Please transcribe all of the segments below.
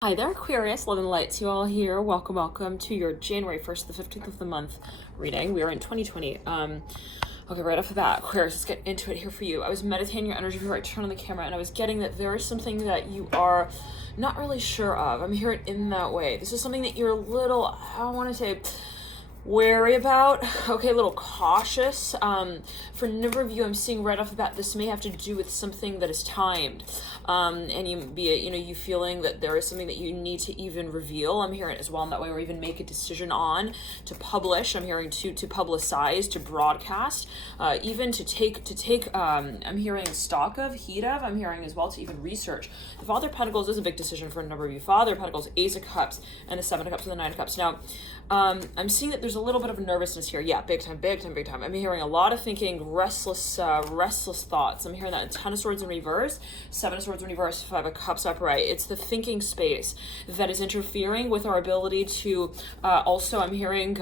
Hi there, Aquarius, love and light to you all here. Welcome to your January 1st to the 15th of the month reading. We are in 2020. Okay, right off the bat, Aquarius, let's get into it here for you. I was meditating your energy before I turned on the camera, and I was getting that there is something that you are not really sure of. I'm hearing it in that way. This is something that you're a little, I don't want to say, wary about, okay, a little cautious. For a number of you, I'm seeing right off the bat, this may have to do with something that is timed. And you feeling that there is something that you need to even reveal. I'm hearing it as well in that way, or even make a decision on to publish. I'm hearing to publicize, to broadcast, even to take. I'm hearing stock of, heed of. I'm hearing as well to even research. The Father of Pentacles is a big decision for a number of you. Father of Pentacles, Ace of Cups, and the Seven of Cups and the Nine of Cups. Now, I'm seeing that there's a little bit of nervousness here. Yeah, big time. I'm hearing a lot of thinking, restless thoughts. I'm hearing that. Ten of Swords in reverse, Seven of Swords in reverse, Five of Cups upright. It's the thinking space that is interfering with our ability to also, I'm hearing,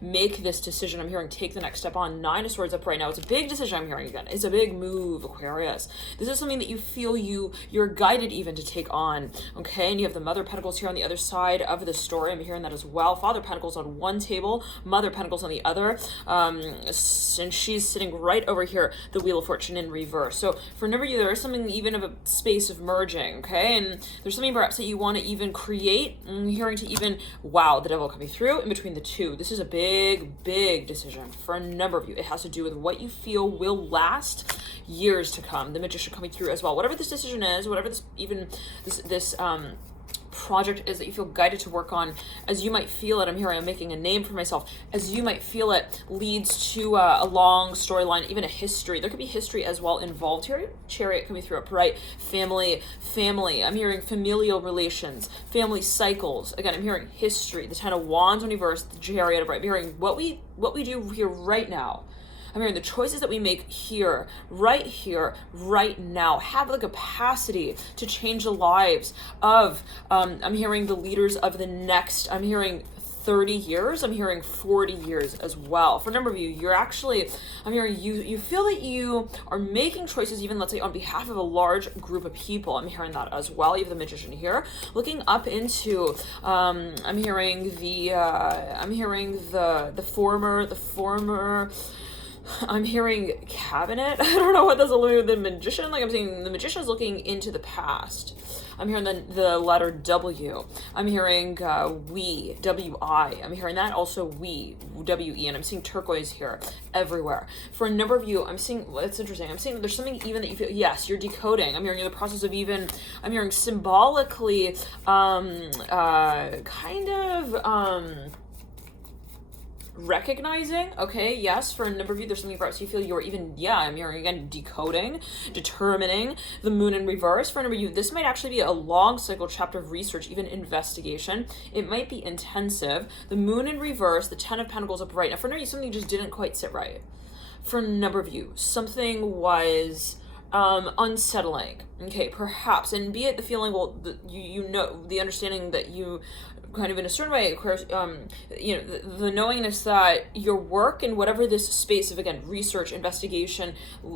make this decision. I'm hearing take the next step on. Nine of Swords upright. Now, it's a big decision I'm hearing again. It's a big move, Aquarius. This is something that you feel you're guided even to take on, okay? And you have the Mother of Pentacles here on the other side of the story. I'm hearing that as well. Father of Pentacles on one table, Mother of Pentacles on the other, and she's sitting right over here, the Wheel of Fortune in reverse. So for a number of you, there is something even of a space of merging, okay? And there's something perhaps that you want to even create. I'm hearing to even, wow, the Devil coming through in between the two. This is a big decision for a number of you. It has to do with what you feel will last years to come. The Magician coming through as well. Whatever this decision is, whatever this project is that you feel guided to work on, as you might feel it, I'm making a name for myself, as you might feel it leads to a long storyline, even a history. There could be history as well involved here. Chariot coming through upright, family. I'm hearing familial relations, family cycles. Again, I'm hearing history. The Ten of Wands in reverse, the Chariot upright. I'm hearing what we do here right now. I'm hearing the choices that we make here, right now, have the capacity to change the lives of, I'm hearing the leaders of the next, I'm hearing 30 years, I'm hearing 40 years as well. For a number of you, you're actually, I'm hearing you feel that you are making choices, even let's say on behalf of a large group of people. I'm hearing that as well. You have the Magician here, looking up into, I'm hearing the former, I'm hearing cabinet. I don't know what that's alluding with the Magician. Like I'm saying, the Magician is looking into the past. I'm hearing the letter W. I'm hearing we, W-I. I'm hearing that also we, W-E. And I'm seeing turquoise here everywhere. For a number of you, I'm seeing, it's interesting. I'm seeing that there's something even that you feel, yes, you're decoding. I'm hearing the process of even, I'm hearing symbolically, recognizing, okay, yes, for a number of you, there's something perhaps you feel you're even, I'm hearing again, decoding, determining, the Moon in reverse. For a number of you, this might actually be a long cycle chapter of research, even investigation. It might be intensive. The Moon in reverse, the Ten of Pentacles upright. Now, for a number of you, something just didn't quite sit right. For a number of you, something was unsettling, okay, perhaps, and be it the feeling, well, you know, the understanding that you kind of in a certain way, of course, the knowingness that your work and whatever this space of, again, research, investigation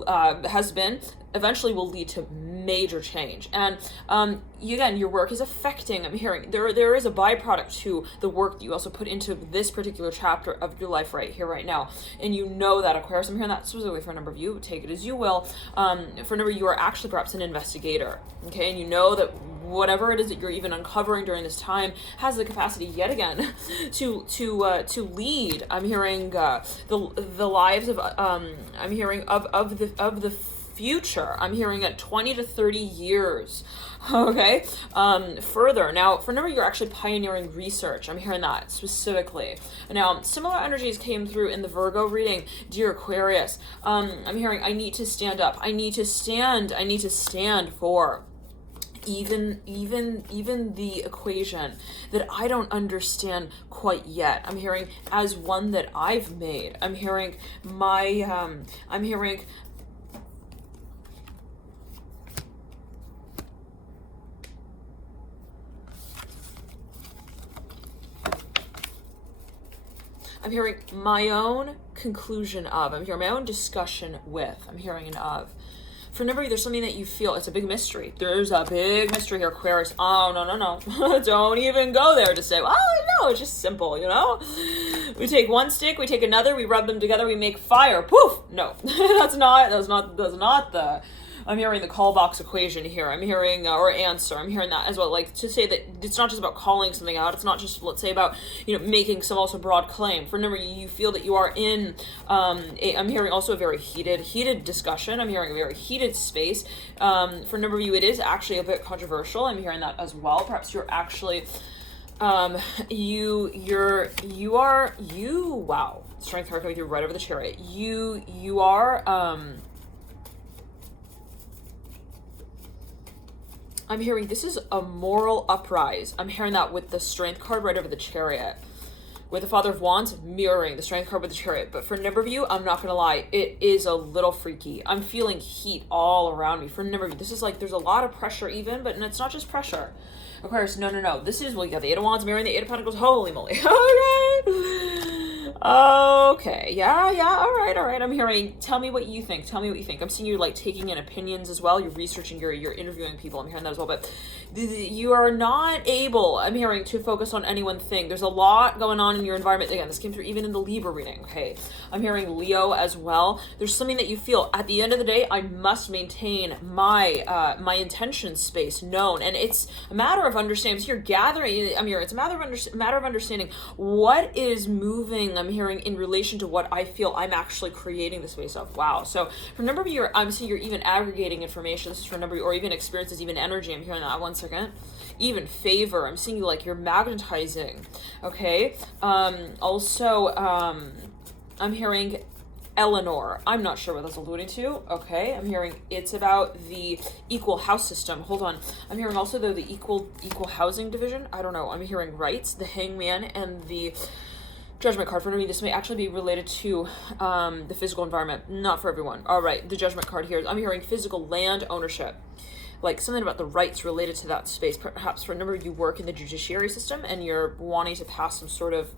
has been, eventually will lead to major change. And again, your work is affecting, I'm hearing, there is a byproduct to the work that you also put into this particular chapter of your life right here, right now. And you know that, Aquarius, I'm hearing that specifically for a number of you, take it as you will. For a number of you are actually perhaps an investigator, okay? And you know that whatever it is that you're even uncovering during this time has the capacity yet again to lead. I'm hearing the lives of I'm hearing of the future. I'm hearing at 20 to 30 years. Okay. Further now, for a number, you're actually pioneering research. I'm hearing that specifically. Now, similar energies came through in the Virgo reading, dear Aquarius. I'm hearing I need to stand up. I need to stand for even the equation that I don't understand quite yet. I'm hearing as one that I've made. I'm hearing I'm hearing my own conclusion of, I'm hearing my own discussion with, I'm hearing an of. For a number of you, there's something that you feel, it's a big mystery. There's a big mystery here, Aquarius. Oh, no. Don't even go there to say, oh, no, it's just simple, you know? We take one stick, we take another, we rub them together, we make fire. Poof! No, that's not the... I'm hearing the call box equation here. I'm hearing, or answer, I'm hearing that as well. Like, to say that it's not just about calling something out. It's not just, let's say, about, you know, making some also broad claim. For a number of you, you feel that you are in, I'm hearing also a very heated discussion. I'm hearing a very heated space. For a number of you, it is actually a bit controversial. I'm hearing that as well. Perhaps you're actually, wow. Strength card coming through right over the chariot. You are, I'm hearing this is a moral uprise. I'm hearing that with the Strength card right over the chariot. With the Father of Wands mirroring the Strength card with the chariot. But for a number of you, I'm not going to lie, it is a little freaky. I'm feeling heat all around me. For a number of you, this is like, there's a lot of pressure even, but it's not just pressure. Aquarius, no. This is, well, you got the Eight of Wands mirroring the Eight of Pentacles. Holy moly. Okay, yeah, all right. I'm hearing, tell me what you think. I'm seeing you like taking in opinions as well. You're researching, you're interviewing people. I'm hearing that as well, but you are not able, I'm hearing, to focus on any one thing. There's a lot going on in your environment. Again, this came through even in the Libra reading, okay? I'm hearing Leo as well. There's something that you feel, at the end of the day, I must maintain my intention space known, and it's a matter of understanding. So you're gathering, I'm hearing, it's a matter of understanding what is moving, I'm hearing, in relation to what I feel I'm actually creating the space of. Wow. So for a number of you, I'm seeing you're even aggregating information. This is for a number of you, or even experiences, even energy. I'm hearing that. One second. Even favor. I'm seeing you like you're magnetizing. Okay. Also, I'm hearing Eleanor. I'm not sure what that's alluding to. Okay. I'm hearing it's about the equal house system. Hold on. I'm hearing also though the equal housing division. I don't know. I'm hearing rights, the Hangman, and the Judgment card. For me, this may actually be related to the physical environment. Not for everyone. All right, the Judgment card here. I'm hearing physical land ownership. Like something about the rights related to that space. Perhaps for a number of you work in the judiciary system and you're wanting to pass some sort of...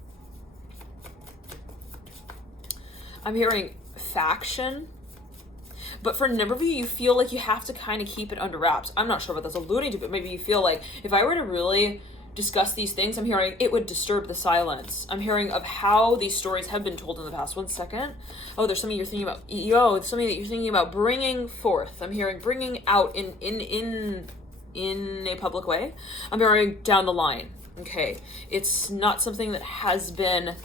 I'm hearing faction. But for a number of you, you feel like you have to kind of keep it under wraps. I'm not sure what that's alluding to, but maybe you feel like if I were to really discuss these things, I'm hearing it would disturb the silence. I'm hearing of how these stories have been told in the past. One second. Oh, there's something you're thinking about. It's something that you're thinking about bringing forth. I'm hearing bringing out in a public way. I'm hearing down the line. Okay, it's not something that has been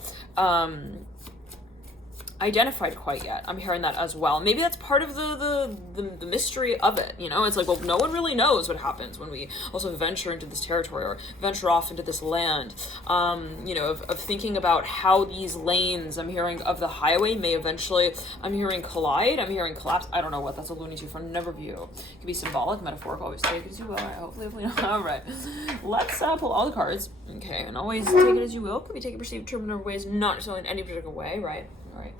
identified quite yet. I'm hearing that as well. Maybe that's part of the mystery of it. You know, it's like, well, no one really knows what happens when we also venture into this territory or venture off into this land. You know, of thinking about how these lanes, I'm hearing, of the highway may eventually, I'm hearing collide, I'm hearing collapse. I don't know what that's alluding to for a number of you. It could be symbolic, metaphorical, always take it as you will. All right, hopefully. All right. Let's pull all the cards. Okay, and always take it as you will. Could be taken, perceived, termed in ways, not necessarily in any particular way, right? All right.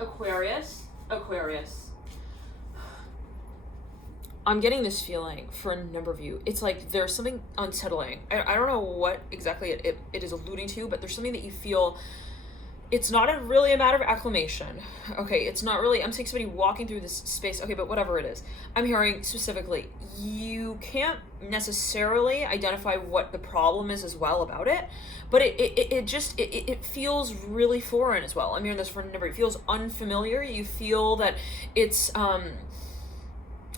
Aquarius. I'm getting this feeling for a number of you. It's like there's something unsettling. I don't know what exactly it is alluding to, but there's something that you feel. It's not really a matter of acclamation. Okay, it's not really, I'm seeing somebody walking through this space. Okay, but whatever it is. I'm hearing specifically, you can't necessarily identify what the problem is as well about it, but it feels really foreign as well. I'm hearing this for a number. It feels unfamiliar. You feel that it's,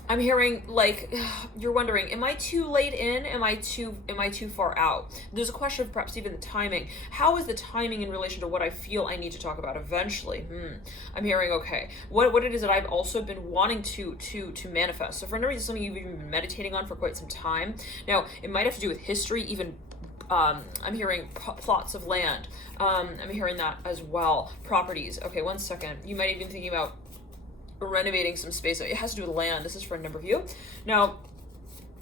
I'm hearing like you're wondering, am I too late in? Am I too far out? There's a question of perhaps even the timing. How is the timing in relation to what I feel I need to talk about eventually? I'm hearing, okay, what it is that I've also been wanting to manifest. So for no reason, something you've even been meditating on for quite some time. Now, it might have to do with history, even I'm hearing plots of land. I'm hearing that as well. Properties. Okay, one second. You might even be thinking about renovating some space. It has to do with land. This is for a number of you. Now,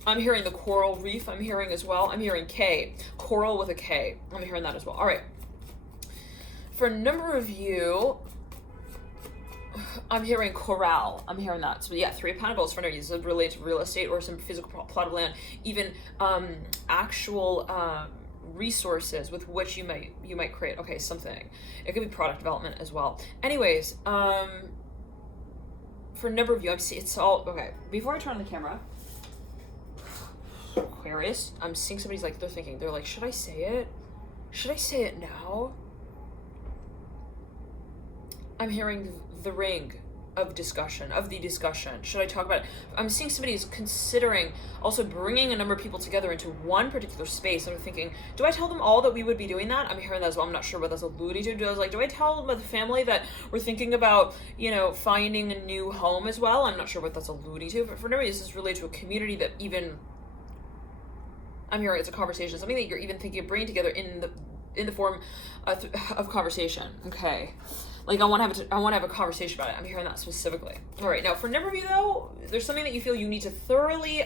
I'm hearing the coral reef. I'm hearing as well. I'm hearing K. Coral with a K. I'm hearing that as well. All right. For a number of you, I'm hearing corral. I'm hearing that. So yeah, Three of Pentacles for a number of you. So related to real estate or some physical plot of land. Even actual resources with which you might create. Okay, something. It could be product development as well. Anyways, for a number of you, I'm seeing it's all okay. Before I turn on the camera, Aquarius, I'm seeing somebody's like, they're like, should I say it? Should I say it now? I'm hearing the ring of the discussion. Should I talk about it? I'm seeing somebody is considering also bringing a number of people together into one particular space, and I'm thinking, do I tell them all that we would be doing that? I'm hearing that as well. I'm not sure what that's alluding to. Do I tell the family that we're thinking about, finding a new home as well? I'm not sure what that's alluding to, but for no reason, this is related to a community that even, I'm hearing it's a conversation, something that you're even thinking of bringing together in the form of conversation. Okay. Like I want to have a conversation about it. I'm hearing that specifically. All right, now for a number of you though, there's something that you feel you need to thoroughly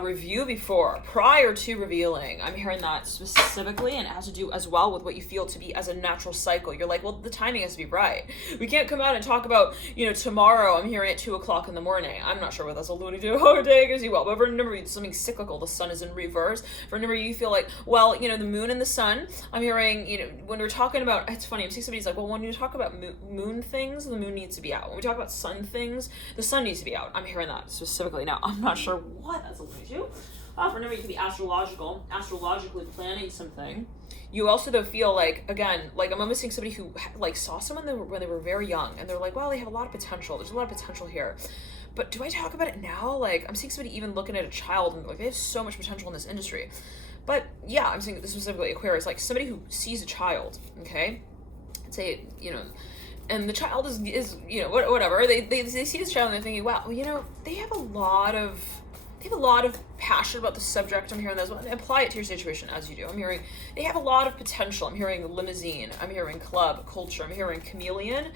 review prior to revealing. I'm hearing that specifically, and it has to do as well with what you feel to be as a natural cycle. You're like, well, the timing has to be right. We can't come out and talk about, tomorrow. I'm hearing at 2:00 in the morning. I'm not sure what that's alluding to. Oh, dang, as you well. But for a number of you, something cyclical. The sun is in reverse. For a number of you, feel like, well, the moon and the sun. I'm hearing, when we're talking about, it's funny. I'm seeing somebody's like, well, when you talk about moon things, the moon needs to be out. When we talk about sun things, the sun needs to be out. I'm hearing that specifically. Now, I'm not sure what that's alluding to. For a number, you could be astrologically planning something. You also though feel like, again, like I'm almost seeing somebody who like saw someone when they were very young, and they're like, well, they have a lot of potential. There's a lot of potential here. But do I talk about it now? Like I'm seeing somebody even looking at a child and like they have so much potential in this industry. But yeah, I'm saying this specifically Aquarius, like somebody who sees a child, okay? Say, and the child is whatever. They see this child and they're thinking, wow, they have a lot of passion about the subject. I'm hearing that as well. And apply it to your situation as you do. I'm hearing they have a lot of potential. I'm hearing limousine. I'm hearing club culture. I'm hearing chameleon.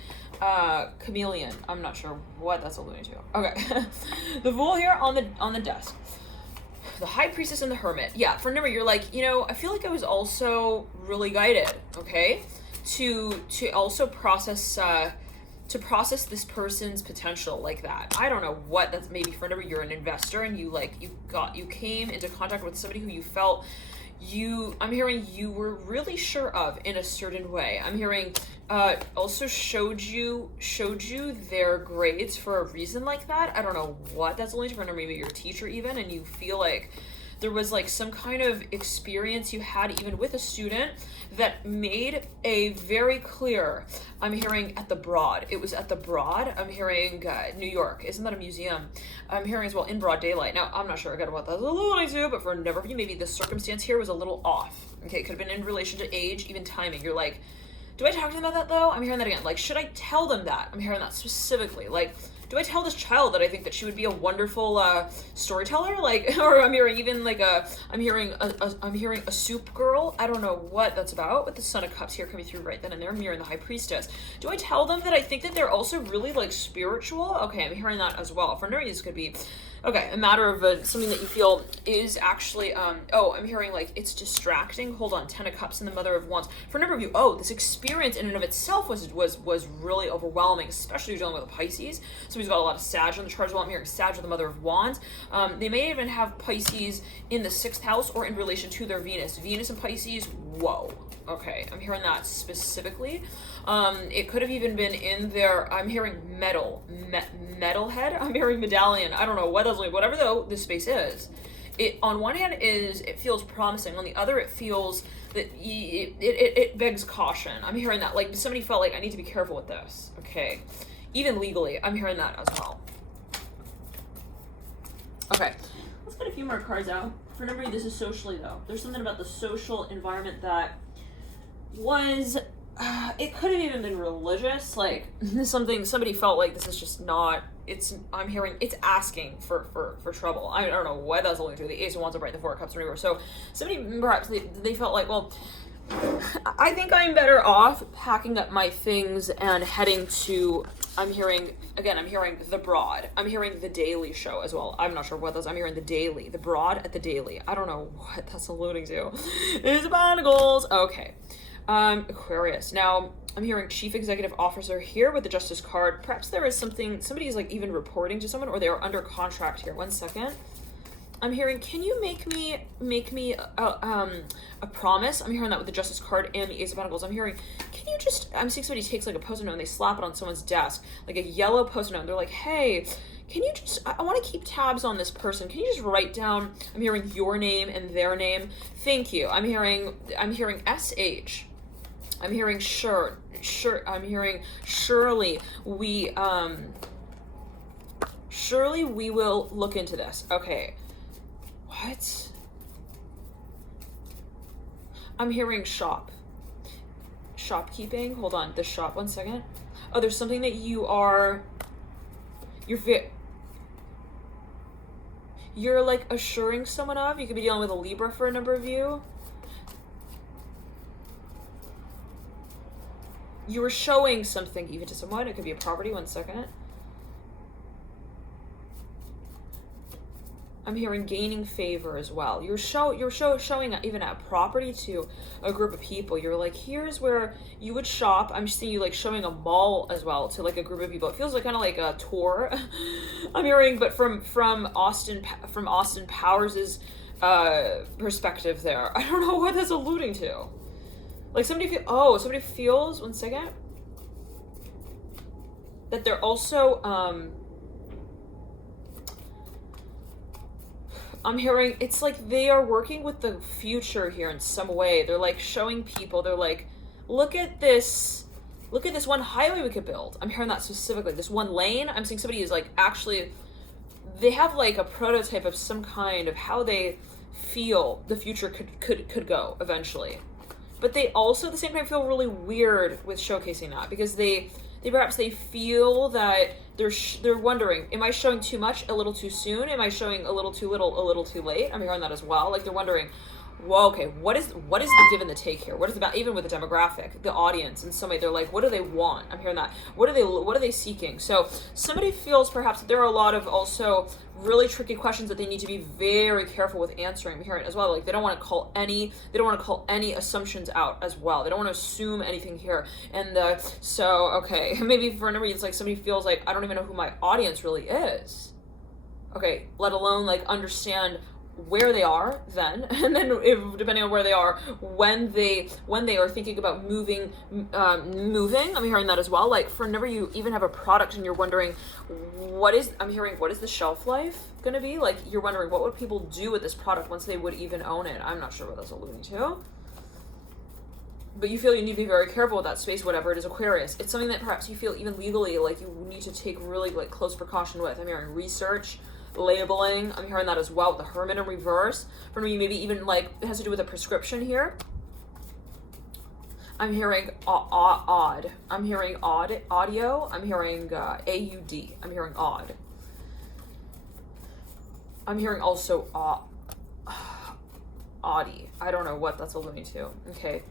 I'm not sure what that's alluding to. Okay. The Fool here on the desk. The High Priestess and the Hermit. Yeah, for a number, you're like, I feel like I was also really guided, okay, to also process this person's potential like that. I don't know what that's, maybe for whenever you're an investor and you came into contact with somebody who you felt I'm hearing you were really sure of in a certain way. I'm hearing also showed you their grades for a reason like that. I don't know what that's only for, maybe your teacher even, and you feel like there was like some kind of experience you had even with a student that made a very clear, I'm hearing at the Broad. It was at the Broad. I'm hearing New York. Isn't that a museum? I'm hearing as well in broad daylight. Now, I'm not sure again what that's alluding to, but for a number of you, maybe the circumstance here was a little off. Okay, it could have been in relation to age, even timing. You're like, do I talk to them about that though? I'm hearing that again. Like, should I tell them that? I'm hearing that specifically. Like, do I tell this child that I think that she would be a wonderful storyteller? Like, or I'm hearing even like I'm hearing a soup girl. I don't know what that's about, but the Son of Cups here coming through right then and there. I'm hearing the High Priestess. Do I tell them that I think that they're also really like spiritual? Okay, I'm hearing that as well. For no reason, this could be, okay, a matter of something that you feel is actually, I'm hearing like it's distracting. Hold on, Ten of Cups and the Mother of Wands. For a number of you, this experience in and of itself was really overwhelming, especially dealing with a Pisces. Somebody's got a lot of Sag on the chart as well. I'm hearing Sag with the Mother of Wands. They may even have Pisces in the 6th house or in relation to their Venus. Venus and Pisces, whoa. Okay, I'm hearing that specifically. It could have even been in their, I'm hearing metalhead. I'm hearing medallion. I don't know what else, whatever though this space is. It, on one hand, it feels promising. On the other, it feels that it begs caution. I'm hearing that, like somebody felt like I need to be careful with this. Okay, even legally, I'm hearing that as well. Okay, let's get a few more cards out. For number, this is socially though. There's something about the social environment that was, it could have even been religious. Like somebody felt like this is just not. I'm hearing it's asking for trouble. I don't know why that's alluding to. The Ace of Wands upright, the Four of Cups reversed. So somebody perhaps they felt like, well, I think I'm better off packing up my things and heading to, I'm hearing the Broad. I'm hearing the Daily show as well. I'm not sure what those, I'm hearing the Daily, the Broad at the Daily. I don't know what that's alluding to. It's Barnacles. Okay. Aquarius. Now, I'm hearing Chief Executive Officer here with the Justice card. Perhaps there is something, somebody is like even reporting to someone or they are under contract here. 1 second. I'm hearing, can you make me a promise? I'm hearing that with the Justice card and the Ace of Pentacles. I'm hearing, can you just, I'm seeing somebody takes like a Post-it note and they slap it on someone's desk, like a yellow Post-it note. And they're like, hey, can you just, I want to keep tabs on this person. Can you just write down, I'm hearing your name and their name. Thank you. I'm hearing SH. I'm hearing sure, I'm hearing surely we will look into this. Okay. What? I'm hearing shopkeeping. Hold on, the shop, 1 second. Oh, there's something that you're like assuring someone of. You could be dealing with a Libra for a number of you. You were showing something even to someone. It could be a property. 1 second. I'm hearing gaining favor as well. You're showing even a property to a group of people. You're like, here's where you would shop. I'm seeing you like showing a mall as well to like a group of people. It feels like kind of like a tour. I'm hearing, but from Austin Powers' perspective there. I don't know what that's alluding to. Like somebody feels, 1 second, that they're also I'm hearing it's like they are working with the future here in some way. They're like showing people, they're like, look at this one highway we could build. I'm hearing that specifically. This one lane, I'm seeing somebody is like actually, they have like a prototype of some kind of how they feel the future could go eventually. But they also at the same time feel really weird with showcasing that because they perhaps feel that they're wondering, am I showing too much a little too soon? Am I showing a little too little a little too late? I'm hearing that as well. Like they're wondering, whoa, okay, what is the give and the take here? What is about, even with the demographic, the audience, in some way they're like, what do they want? I'm hearing that. What are they seeking? So somebody feels perhaps that there are a lot of also really tricky questions that they need to be very careful with answering. I'm hearing it as well. Like they don't want to call any assumptions out as well. They don't want to assume anything here. And so okay, maybe for another reason, it's like somebody feels like I don't even know who my audience really is. Okay, let alone like understand where they are then, and then depending on where they are when they are thinking about moving, I'm hearing that as well. Like for whenever you even have a product and you're wondering what is the shelf life going to be, like you're wondering what would people do with this product once they would even own it. I'm not sure what that's alluding to, but you feel you need to be very careful with that space, whatever it is, Aquarius. It's something that perhaps you feel even legally like you need to take really like close precaution with. I'm hearing research, labeling. I'm hearing that as well with the Hermit in reverse. For me, maybe even like it has to do with a prescription here. I'm hearing odd. I'm hearing audio. I'm hearing AUD. I'm hearing odd. I'm hearing also Audi. I don't know what that's alluding to. Okay.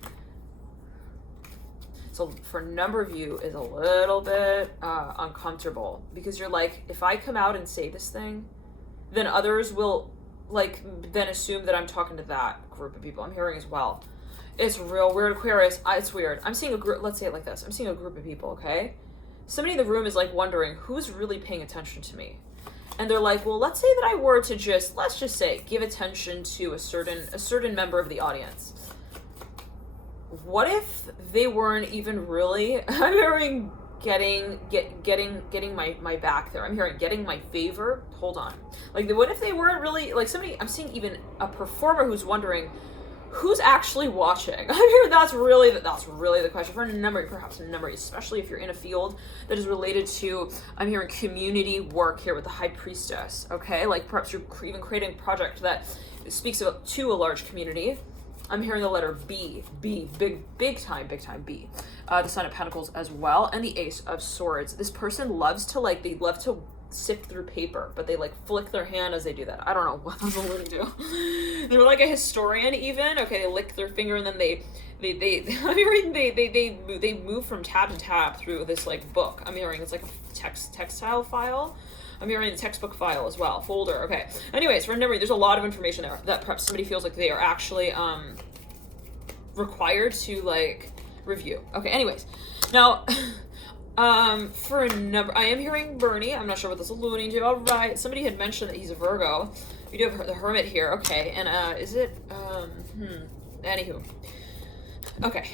So for a number of you is a little bit uncomfortable because you're like, if I come out and say this thing, then others will like then assume that I'm talking to that group of people. I'm hearing as well. It's real weird, Aquarius. It's weird. I'm seeing a group. Let's say it like this. I'm seeing a group of people. Okay, somebody in the room is like wondering who's really paying attention to me, and they're like, well, let's say that I were to let's just say give attention to a certain member of the audience. What if they weren't even really? I'm hearing getting my back there. I'm hearing getting my favor. Hold on. Like what if they weren't really like somebody? I'm seeing even a performer who's wondering who's actually watching. I'm hearing that's really the question for perhaps a number, especially if you're in a field that is related to. I'm hearing community work here with the High Priestess. Okay, like perhaps you're even creating a project that speaks about to a large community. I'm hearing the letter B, big time B. The Sun of Pentacles as well, and the Ace of Swords. This person loves to sift through paper, but they like flick their hand as they do that. I don't know what I'm alluding to. They're like a historian even. Okay, they lick their finger and then they I'm hearing they move from tab to tab through this like book. I'm hearing it's like a textile file. I'm hearing the textbook file as well, folder. Okay. Anyways, remember, there's a lot of information there that perhaps somebody feels like they are actually required to like review. Okay. Anyways, now for a number, I am hearing Bernie. I'm not sure what this is alluding to. All right. Somebody had mentioned that he's a Virgo. We do have the Hermit here. Okay, and is it anywho. Okay,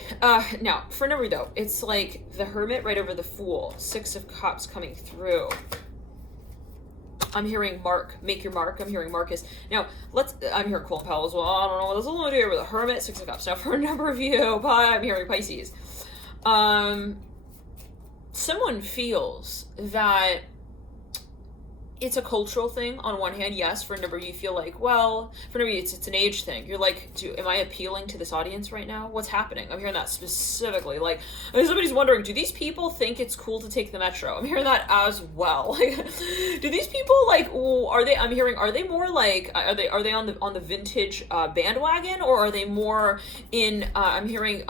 now, for number though, it's like the Hermit right over the Fool. 6 of Cups coming through. I'm hearing Mark, make your mark. I'm hearing Marcus. Now, I'm hearing Colin Powell as well. I don't know what this is going to do with the Hermit, 6 of Cups. Now, for a number of you, I'm hearing Pisces. Someone feels that it's a cultural thing on one hand, yes. For a number of you feel like, well, for a number of you it's an age thing. You're like, am I appealing to this audience right now? What's happening? I'm hearing that specifically. Like, somebody's wondering, do these people think it's cool to take the metro? I'm hearing that as well. Like, do these people like, are they more like, are they on the vintage bandwagon, or are they more in I'm hearing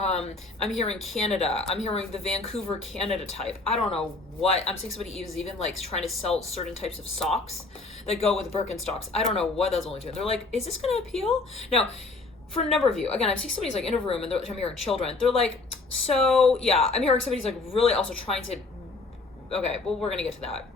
Canada. I'm hearing the Vancouver, Canada type. I don't know what. I'm seeing somebody is even like trying to sell certain types of socks that go with Birkenstocks. I don't know what that's only doing. They're like, is this going to appeal? Now, for a number of you, again, I'm seeing somebody's like in a room and I'm hearing children. They're like, so yeah, I'm hearing somebody's like really also trying to, okay, well, we're going to get to that.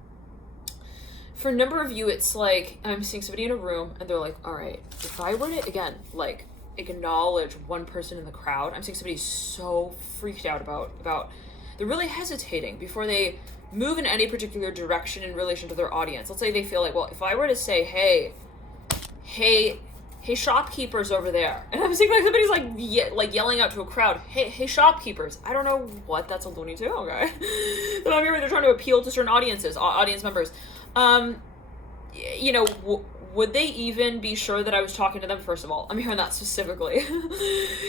For a number of you, it's like, I'm seeing somebody in a room and they're like, all right, if I were to, again, like acknowledge one person in the crowd, I'm seeing somebody so freaked out about, they're really hesitating before they move in any particular direction in relation to their audience. Let's say they feel like, well, if I were to say, hey, shopkeepers over there, and I'm seeing like somebody's like yelling out to a crowd, hey, shopkeepers. I don't know what that's alluding to. Okay, so I'm hearing they're trying to appeal to certain audience members. Would they even be sure that I was talking to them? First of all, I'm hearing that specifically.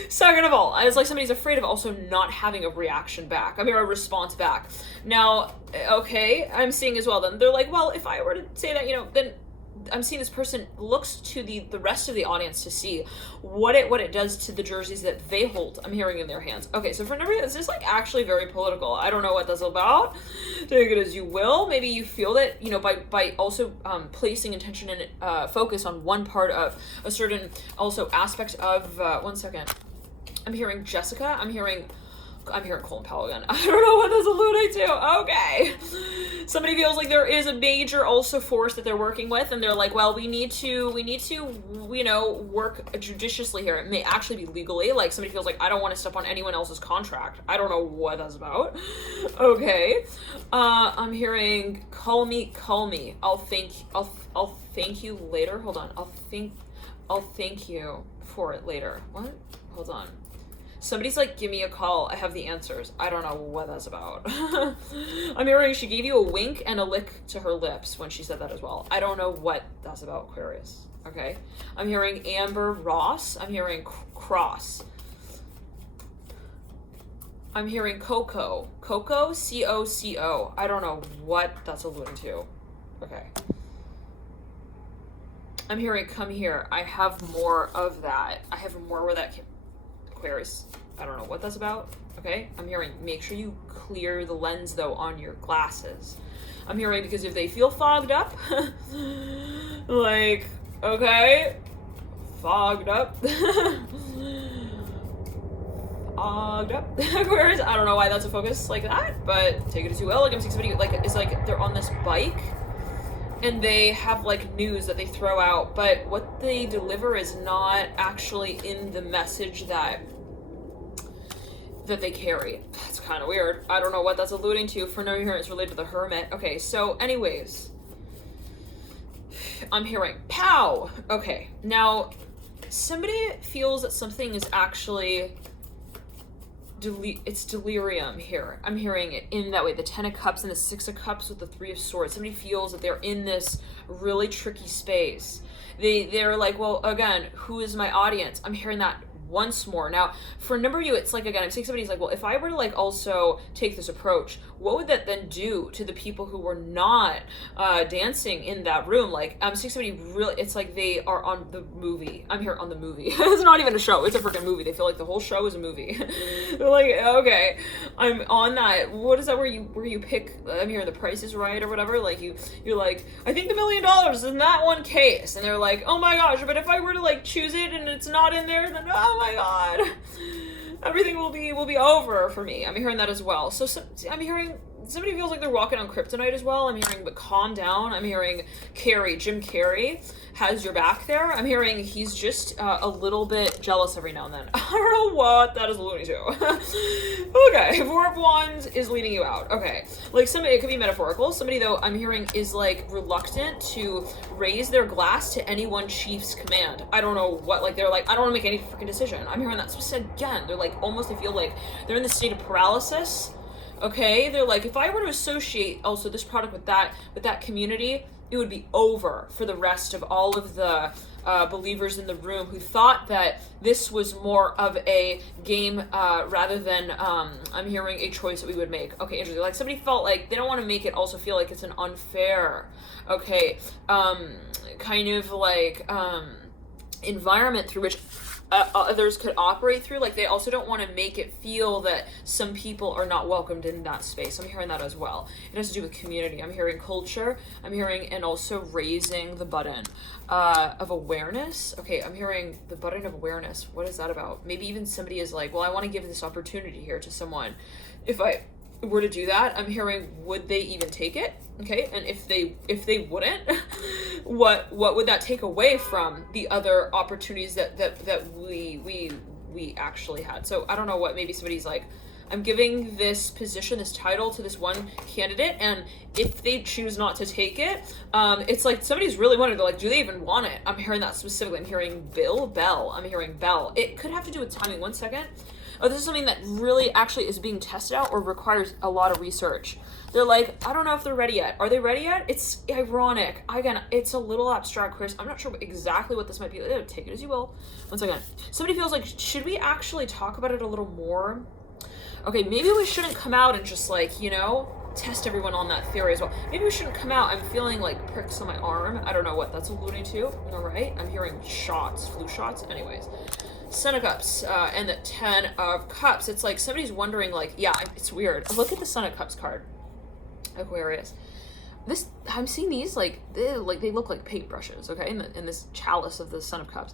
Second of all, it's like somebody's afraid of also not having a reaction back. I'm hearing a response back. Now, okay, I'm seeing as well then, they're like, well, if I were to say that, then I'm seeing this person looks to the rest of the audience to see what it does to the jerseys that they hold. I'm hearing in their hands. Okay, so for number, it's just like actually very political. I don't know what that's about. Take it as you will. Maybe you feel that, by also placing intention and focus on one part of a certain also aspect of, one second. I'm hearing Jessica. I'm hearing Colin Powell again. I don't know what that's alluding to. Okay. Somebody feels like there is a major also force that they're working with, and they're like, well, we need to, work judiciously here. It may actually be legally. Like, somebody feels like, I don't want to step on anyone else's contract. I don't know what that's about. Okay. I'm hearing, call me. I'll thank you later. Hold on. I'll thank you for it later. What? Hold on. Somebody's like, give me a call. I have the answers. I don't know what that's about. I'm hearing she gave you a wink and a lick to her lips when she said that as well. I don't know what that's about, Aquarius. Okay. I'm hearing Amber Ross. I'm hearing Cross. I'm hearing Coco. Coco, C-O-C-O. I don't know what that's alluding to. Okay. I'm hearing come here. I have more of that. I have more where that came. Aquarius, I don't know what that's about. Okay, I'm hearing make sure you clear the lens though on your glasses. I'm hearing because if they feel fogged up, like, okay, fogged up. Fogged up. Aquarius, I don't know why that's a focus like that, but take it as you will. Like, I'm seeing somebody like it's like they're on this bike and they have like news that they throw out, but what they deliver is not actually in the message that they carry. That's kind of weird. I don't know what that's alluding to. For no here, it's related to the Hermit. Okay, so anyways, I'm hearing pow. Okay, now somebody feels that something is actually it's delirium here. I'm hearing it in that way. The 10 of Cups and the 6 of Cups with the 3 of Swords. Somebody feels that they're in this really tricky space. They're like, well, again, who is my audience? I'm hearing that once more. Now, for a number of you, it's like, again, I'm seeing somebody's like, well, if I were to like also take this approach, what would that then do to the people who were not dancing in that room? Like, I'm seeing somebody really, it's like they are on the movie. I'm here on the movie. It's not even a show. It's a freaking movie. They feel like the whole show is a movie. They're like, okay, I'm on that. What is that where you pick, I'm hearing The Price is Right or whatever. Like you're like, I think the $1 million is in that one case. And they're like, oh my gosh, but if I were to like choose it and it's not in there, then oh my God, everything will be over for me. I'm hearing that as well. So I'm hearing somebody feels like they're walking on kryptonite as well. I'm hearing, but calm down. I'm hearing Jim Carrey has your back there. I'm hearing he's just a little bit jealous every now and then. I don't know what that is alluding to. Okay, Four of Wands is leading you out. Okay, like somebody, it could be metaphorical. Somebody though, I'm hearing is like reluctant to raise their glass to any one chief's command. I don't know what, like they're like, I don't want to make any freaking decision. I'm hearing that. So again, they're like almost, I feel like they're in the state of paralysis. Okay, they're like, if I were to associate also this product with that community, it would be over for the rest of all of the believers in the room who thought that this was more of a game rather than I'm hearing a choice that we would make. Okay, interesting. Like somebody felt like they don't want to make it also feel like it's an unfair, okay, kind of like environment through which others could operate through. Like they also don't want to make it feel that some people are not welcomed in that space. I'm hearing that as well. It has to do with community. I'm hearing culture. I'm hearing, and also raising the button of awareness. Okay, I'm hearing the button of awareness. What is that about? Maybe even somebody is like, well, I want to give this opportunity here to someone. If I were to do that, I'm hearing, would they even take it? Okay, and if they wouldn't, what would that take away from the other opportunities that we actually had? So I don't know what, maybe somebody's like, I'm giving this position, this title to this one candidate, and if they choose not to take it, it's like somebody's really wondering, like, do they even want it? I'm hearing that specifically. I'm hearing Bell. I'm hearing Bell. It could have to do with timing. 1 second. Oh, this is something that really actually is being tested out or requires a lot of research. They're like, I don't know if they're ready yet. Are they ready yet? It's ironic. Again, it's a little abstract, Chris. I'm not sure exactly what this might be. Take it as you will. 1 second. Somebody feels like, should we actually talk about it a little more? Okay, maybe we shouldn't come out and just like, test everyone on that theory as well. Maybe we shouldn't come out. I'm feeling like pricks on my arm. I don't know what that's alluding to. All right. I'm hearing shots, flu shots. Anyways. Ten of Cups and the 10 of Cups. It's like somebody's wondering, like, yeah, it's weird. Look at the Son of Cups card, Aquarius. I'm seeing these like they look like paintbrushes, okay, in this chalice of the Son of Cups,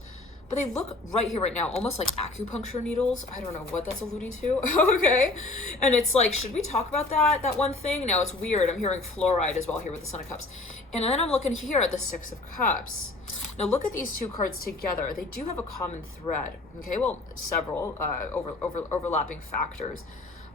but they look right here, right now, almost like acupuncture needles. I don't know what that's alluding to. Okay, and it's like, should we talk about that one thing? Now it's weird. I'm hearing fluoride as well here with the Son of Cups, and then I'm looking here at the Six of Cups. Now look at these two cards together. They do have a common thread. Okay, well, several overlapping factors.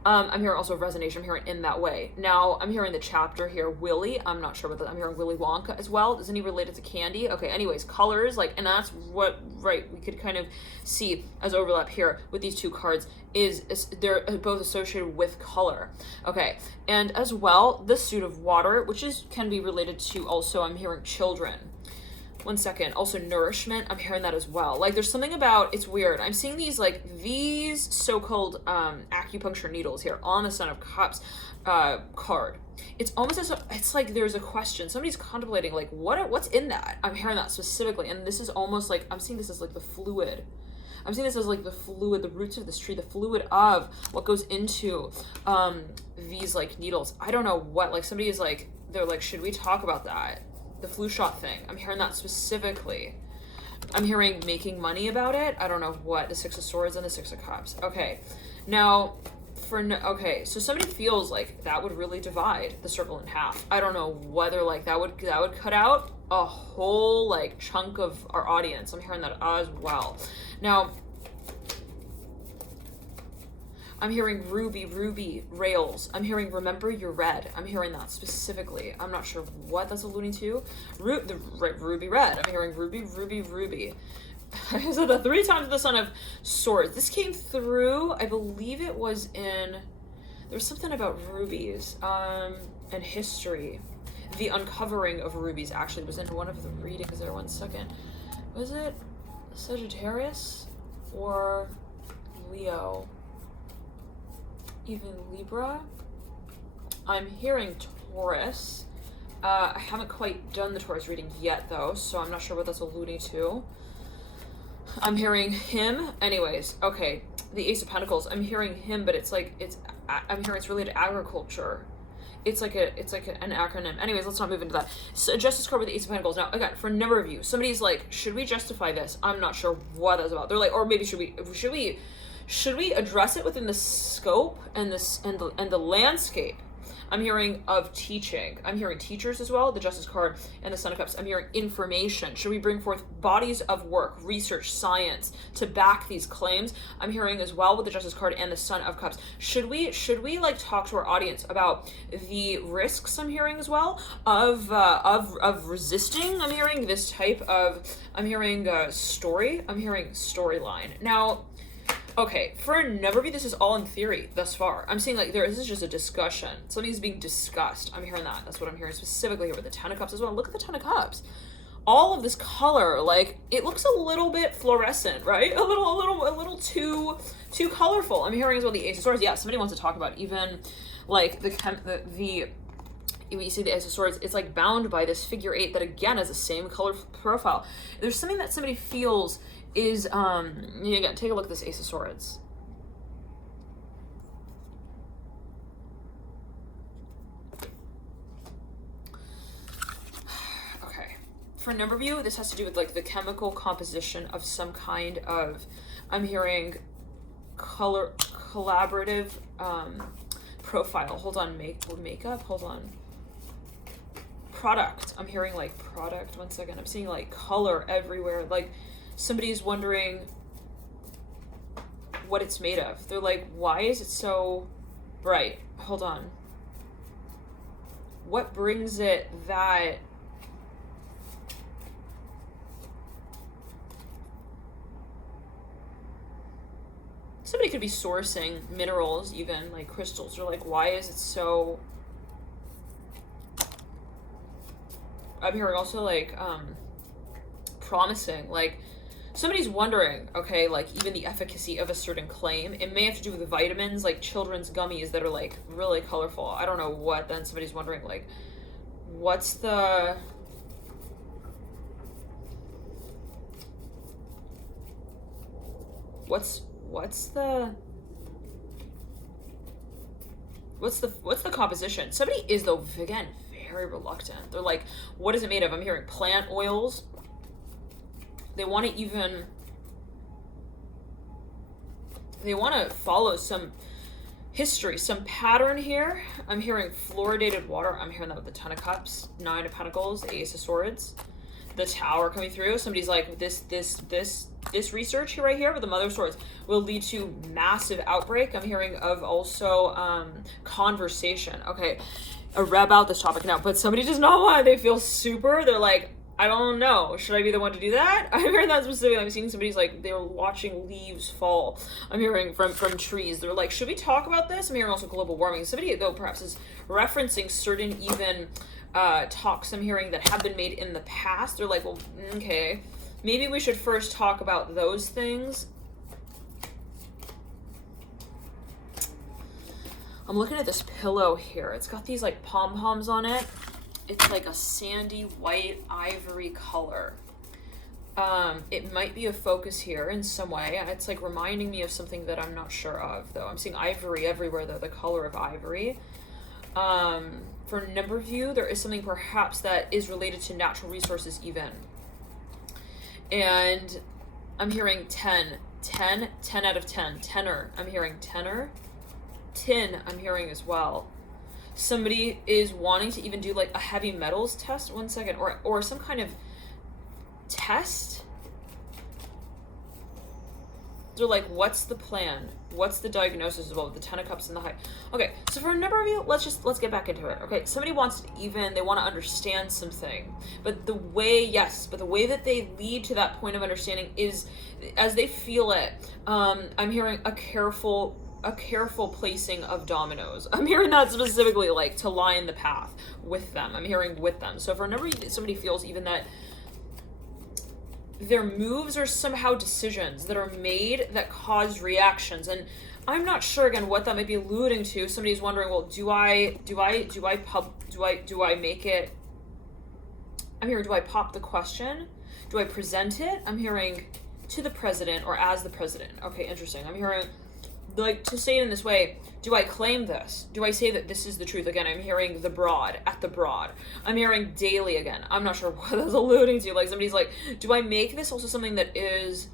I'm hearing also resonation. I'm hearing in that way. Now I'm hearing the chapter here, Willy. I'm not sure what I'm hearing Willy Wonka as well. Isn't he related to candy? Okay, anyways, colors, like, and that's what, right, we could kind of see as overlap here with these two cards is they're both associated with color. Okay, and as well, the suit of water, which can be related to also, I'm hearing children. 1 second. Also nourishment. I'm hearing that as well. Like there's something about, it's weird. I'm seeing these so-called acupuncture needles here on the Son of Cups card. It's almost as if it's like there's a question. Somebody's contemplating like what's in that. I'm hearing that specifically, and this is almost like I'm seeing this as like the fluid. I'm seeing this as like the fluid, the roots of this tree, the fluid of what goes into these like needles. I don't know what. Like somebody is like, they're like, should we talk about that? The flu shot thing. I'm hearing that specifically. I'm hearing making money about it. I don't know what. The Six of Swords and the Six of Cups. Okay. Now, okay, so somebody feels like that would really divide the circle in half. I don't know whether like that would cut out a whole like chunk of our audience. I'm hearing that as well. Now, I'm hearing ruby rails. I'm hearing remember you're red. I'm hearing that specifically. I'm not sure what that's alluding to. Ruby red. I'm hearing ruby. I said that 3 times with the Son of Swords. This came through, I believe it was there was something about rubies and history. The uncovering of rubies actually was in one of the readings there. 1 second. Was it Sagittarius or Leo? Even Libra. I'm hearing Taurus. I haven't quite done the Taurus reading yet though, so I'm not sure what that's alluding to. I'm hearing him. Anyways, okay. The Ace of Pentacles. I'm hearing him, but I'm hearing it's related to agriculture. It's like an acronym. Anyways, let's not move into that. So Justice card with the Ace of Pentacles. Now, again, for a number of you, somebody's like, should we justify this? I'm not sure what that's about. They're like, or maybe should we address it within the scope and the landscape I'm hearing of teaching. I'm hearing teachers as well, the Justice card and the Son of Cups. I'm hearing information. Should we bring forth bodies of work, research, science to back these claims? I'm hearing as well with the Justice card and the Son of Cups. Should we like talk to our audience about the risks? I'm hearing as well of resisting. I'm hearing this type of, I'm hearing story. I'm hearing storyline. Now, okay, for a number of you, this is all in theory thus far. I'm seeing like this is just a discussion. Something's being discussed. I'm hearing that. That's what I'm hearing specifically here with the Ten of Cups as well. Look at the Ten of Cups. All of this color, like it looks a little bit fluorescent, right? A little too colorful. I'm hearing as well the Ace of Swords. Yeah, somebody wants to talk about even like the when you see the Ace of Swords, it's like bound by this figure 8 that again has the same color profile. There's something that somebody feels is again, take a look at this Ace of Swords. Okay, for a number of you, this has to do with like the chemical composition of some kind of, I'm hearing collaborative profile. Hold on, makeup, hold on. Product. I'm hearing like product. One second. I'm seeing like color everywhere. Like somebody's wondering what it's made of. They're like, why is it so bright? Hold on. What brings it that somebody could be sourcing minerals, even like crystals. They're like, why is it so, I'm hearing also like promising, like somebody's wondering, okay, like even the efficacy of a certain claim. It may have to do with vitamins, like children's gummies that are like really colorful. I don't know what. Then somebody's wondering like, what's the composition? Somebody is though again very reluctant. They're like, what is it made of? I'm hearing plant oils. They want to follow some history, some pattern here. I'm hearing fluoridated water. I'm hearing that with the Ten of Cups, Nine of Pentacles, Ace of Swords, the Tower coming through. Somebody's like, this research here right here with the Mother of Swords will lead to massive outbreak. I'm hearing of also conversation. Okay, I rev out this topic now, but somebody does not want it. They feel super, they're like, I don't know, should I be the one to do that? I'm hearing that specifically. I'm seeing somebody's like, they're watching leaves fall. I'm hearing from trees. They're like, should we talk about this? I'm hearing also global warming. Somebody though perhaps is referencing certain even talks I'm hearing that have been made in the past. They're like, well, okay, maybe we should first talk about those things. I'm looking at this pillow here. It's got these like pom-poms on it. It's like a sandy white ivory color. It might be a focus here in some way. It's like reminding me of something that I'm not sure of though. I'm seeing ivory everywhere though, the color of ivory. For a number of you, there is something perhaps that is related to natural resources even. And I'm hearing 10 out of 10, tenor. I'm hearing tenor. Tin, I'm hearing as well. Somebody is wanting to even do like a heavy metals test. One second, or some kind of test. They're like, what's the plan? What's the diagnosis as well with the Ten of Cups and the High? Okay, so for a number of you, let's get back into it. Okay, somebody wants to they want to understand something, but the way that they lead to that point of understanding is as they feel it. I'm hearing a careful placing of dominoes. I'm hearing that specifically, like to line the path with them. I'm hearing with them. So for a number of you, somebody feels even that their moves are somehow decisions that are made that cause reactions. And I'm not sure again what that might be alluding to. Somebody's wondering, well, do I make it? I'm hearing, do I pop the question? Do I present it? I'm hearing to the president or as the president. Okay, interesting. I'm hearing like to say it in this way. Do I claim this? Do I say that this is the truth? Again, I'm hearing the broad, at the broad. I'm hearing daily again. I'm not sure what that's alluding to. Like somebody's like, do I make this also something that is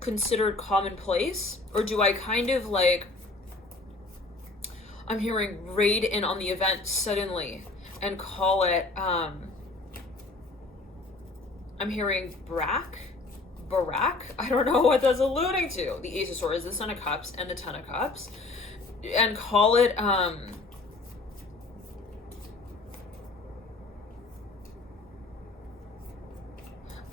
considered commonplace? Or do I kind of like, I'm hearing raid in on the event suddenly and call it, I'm hearing Barack? I don't know what that's alluding to. The Ace of Swords, the Son of Cups, and the Ten of Cups. And call it, I'm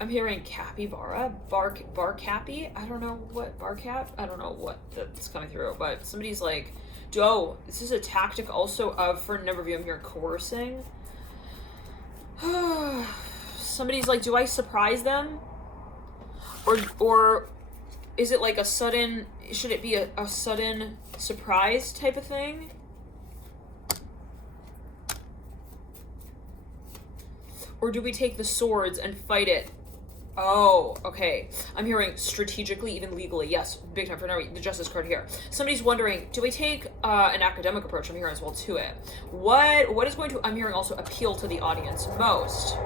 hearing capybara, bar cappy. I don't know what bar cap. I don't know what that's coming through, but somebody's like, oh, this is a tactic also of, for a number of you, I'm hearing coercing. Somebody's like, do I surprise them? Or is it like a sudden, should it be a sudden surprise type of thing? Or do we take the swords and fight it? Oh, okay. I'm hearing strategically, even legally. Yes, big time for now. The Justice card here. Somebody's wondering, do we take an academic approach? I'm hearing as well to it. What is going to, I'm hearing also appeal to the audience most?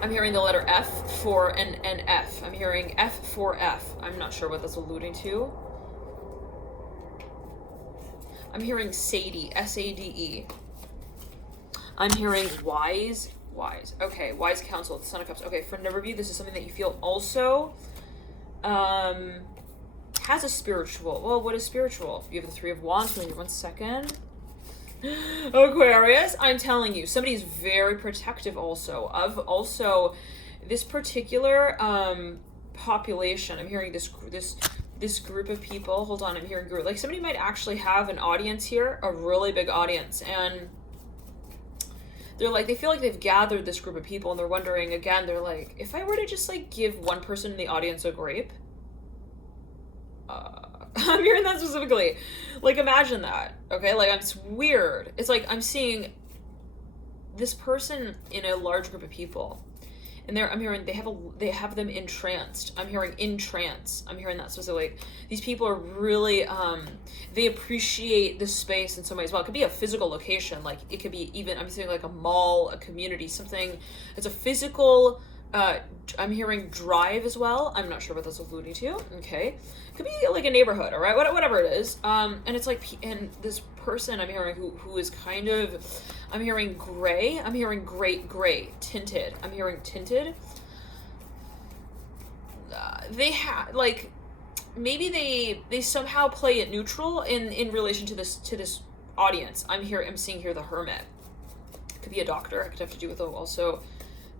I'm hearing the letter F for an F. I'm hearing F for F. I'm not sure what that's alluding to. I'm hearing Sadie, S-A-D-E. I'm hearing wise. Okay, wise counsel, the Son of Cups. Okay, for a number of you, this is something that you feel also has a spiritual. Well, what is spiritual? You have the Three of Wands. Wait 1 second. Aquarius, I'm telling you, somebody's very protective also of this particular population. I'm hearing this group of people. Hold on, I'm hearing group. Like somebody might actually have an audience here, a really big audience, and they're like, they feel like they've gathered this group of people, and they're wondering, again, they're like, if I were to just like give one person in the audience a grape, I'm hearing that specifically. Like, imagine that, okay? Like, it's weird. It's like I'm seeing this person in a large group of people, and I'm hearing they have them entranced. I'm hearing in trance. I'm hearing that specifically. These people are really they appreciate the space in some way as well. It could be a physical location, like it could be even, I'm saying like a mall, a community, something. It's a physical. I'm hearing drive as well. I'm not sure what that's alluding to. Okay, could be like a neighborhood, all right, whatever it is. And it's like, and this person I'm hearing who is kind of, I'm hearing gray. I'm hearing gray, tinted. I'm hearing tinted. They have like, maybe they somehow play it neutral in relation to this audience. I'm seeing here the Hermit. It could be a doctor. It could have to do with also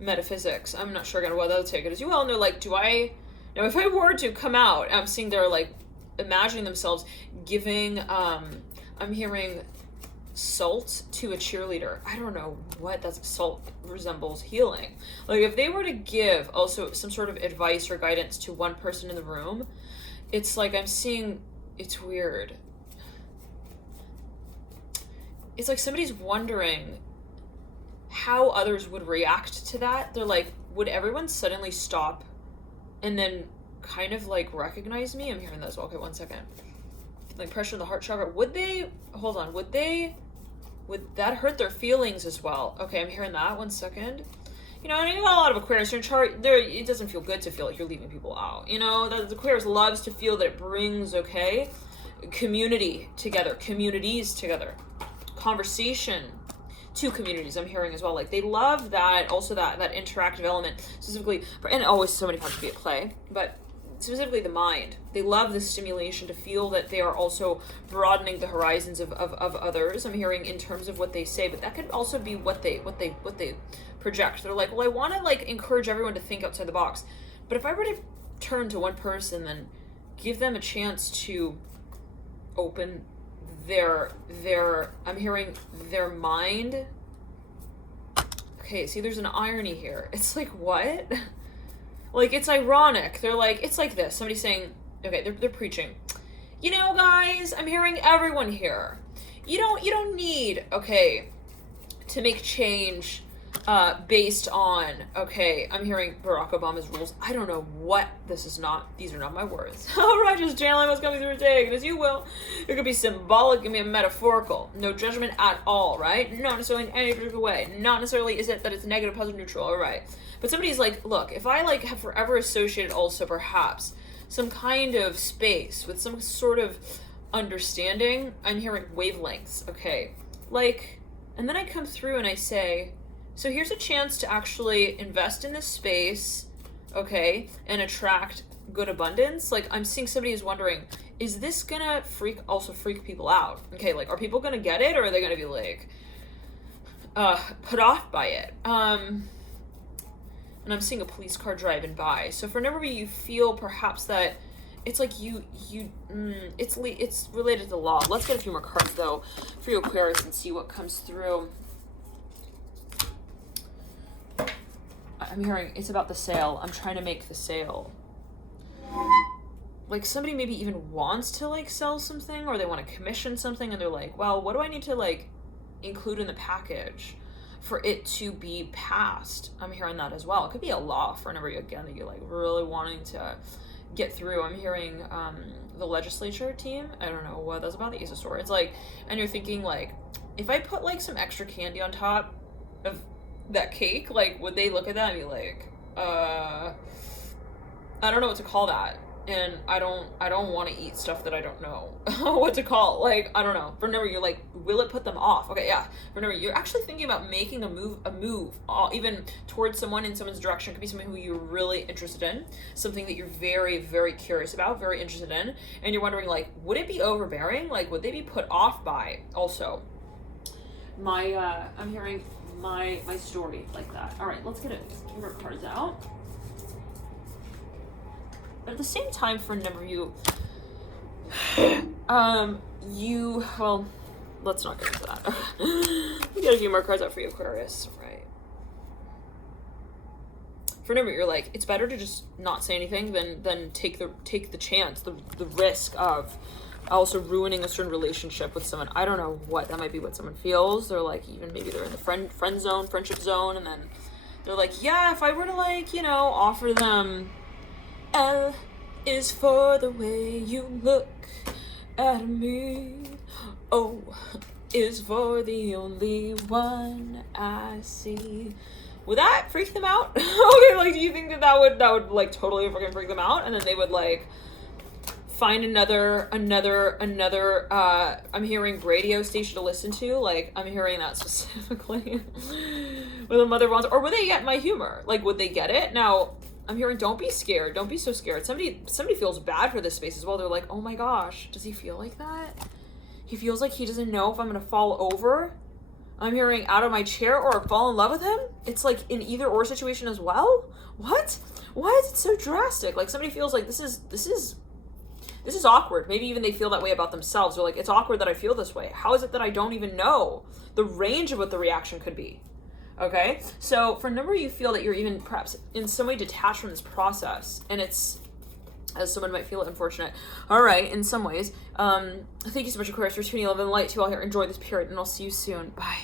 metaphysics. I'm not sure again whether they'll take it as well. And they're like, now if I were to come out, I'm seeing they're like imagining themselves giving, I'm hearing salt to a cheerleader. I don't know what that salt resembles healing. Like if they were to give also some sort of advice or guidance to one person in the room, it's like I'm seeing, it's weird. It's like somebody's wondering how others would react to that. They're like, would everyone suddenly stop and then kind of like recognize me? I'm hearing that as well. Okay, 1 second. Like pressure in the heart chakra. Would that hurt their feelings as well? Okay, I'm hearing that. 1 second. You know, and you got a lot of Aquarius in your chart. It doesn't feel good to feel like you're leaving people out. You know, the Aquarius loves to feel that it brings, okay, community together, communities together, conversation, two communities. I'm hearing as well, like they love that, also that interactive element specifically, and always so many parts to be at play, but specifically the mind. They love the stimulation to feel that they are also broadening the horizons of others. I'm hearing in terms of what they say, but that could also be what they project. They're like, well, I want to like encourage everyone to think outside the box, but if I were to turn to one person and give them a chance to open their I'm hearing their mind. Okay, see, there's an irony here. It's like, what? Like, it's ironic. They're like, it's like this. Somebody's saying, okay, they're preaching. You know, guys, I'm hearing everyone here. You don't need, okay, to make change based on, okay, I'm hearing Barack Obama's rules. I don't know what these are not my words. All right, just channeling what's coming through today, as you will. It could be symbolic, it could be metaphorical. No judgment at all, right? Not necessarily in any particular way. Not necessarily is it that it's negative, positive, neutral, all right. But somebody's like, look, if I like have forever associated also perhaps some kind of space with some sort of understanding. I'm hearing wavelengths. Okay. Like, and then I come through and I say, so here's a chance to actually invest in this space, okay, and attract good abundance. Like, I'm seeing somebody is wondering, is this gonna freak people out? Okay, like, are people gonna get it, or are they gonna be like put off by it? And I'm seeing a police car driving by. So for a number of you feel perhaps that it's like it's related to the law. Let's get a few more cards though for you, Aquarius, and see what comes through. I'm hearing it's about the sale. I'm trying to make the sale. Like, somebody maybe even wants to like sell something, or they want to commission something, and they're like, well, what do I need to like include in the package for it to be passed? I'm hearing that as well. It could be a law for a number of you, again, that you're like really wanting to get through. I'm hearing the legislature team. I don't know what that's about, the Ace of Swords. It's like, and you're thinking like, if I put like some extra candy on top of that cake, like, would they look at that and be like, I don't know what to call that. And I don't want to eat stuff that I don't know what to call. Like, I don't know. Remember, you're like, will it put them off? Okay, yeah. Remember, you're actually thinking about making a move, even towards someone in someone's direction. It could be someone who you're really interested in, something that you're very, very curious about, very interested in, and you're wondering, like, would it be overbearing? Like, would they be put off by? Also, I'm hearing my story like that. All right, let's get more cards out. But at the same time, for a number of you, well, let's not get into that. Let me get a few more cards out for you, Aquarius. Right. For a number, you're like, it's better to just not say anything than take the chance, the risk of also ruining a certain relationship with someone. I don't know what that might be. What someone feels. They're like, even maybe they're in the friend zone, friendship zone, and then they're like, yeah, if I were to like, offer them. L is for the way you look at me. O is for the only one I see. Would that freak them out? Okay, like, do you think that would like totally freaking freak them out? And then they would like find another I'm hearing radio station to listen to. Like, I'm hearing that specifically with a mother wants, or would they get my humor? Like, would they get it? Now, I'm hearing, don't be scared. Don't be so scared. Somebody feels bad for this space as well. They're like, oh my gosh, does he feel like that? He feels like he doesn't know if I'm going to fall over. I'm hearing out of my chair or fall in love with him. It's like in either or situation as well. What? Why is it so drastic? Like, somebody feels like this is awkward. Maybe even they feel that way about themselves. They're like, it's awkward that I feel this way. How is it that I don't even know the range of what the reaction could be? Okay, so for a number of you feel that you're even perhaps in some way detached from this process, and it's, as someone might feel, unfortunate. All right, in some ways. Thank you so much, Aquarius, for tuning in. Love and light to you all here. Enjoy this period, and I'll see you soon. Bye.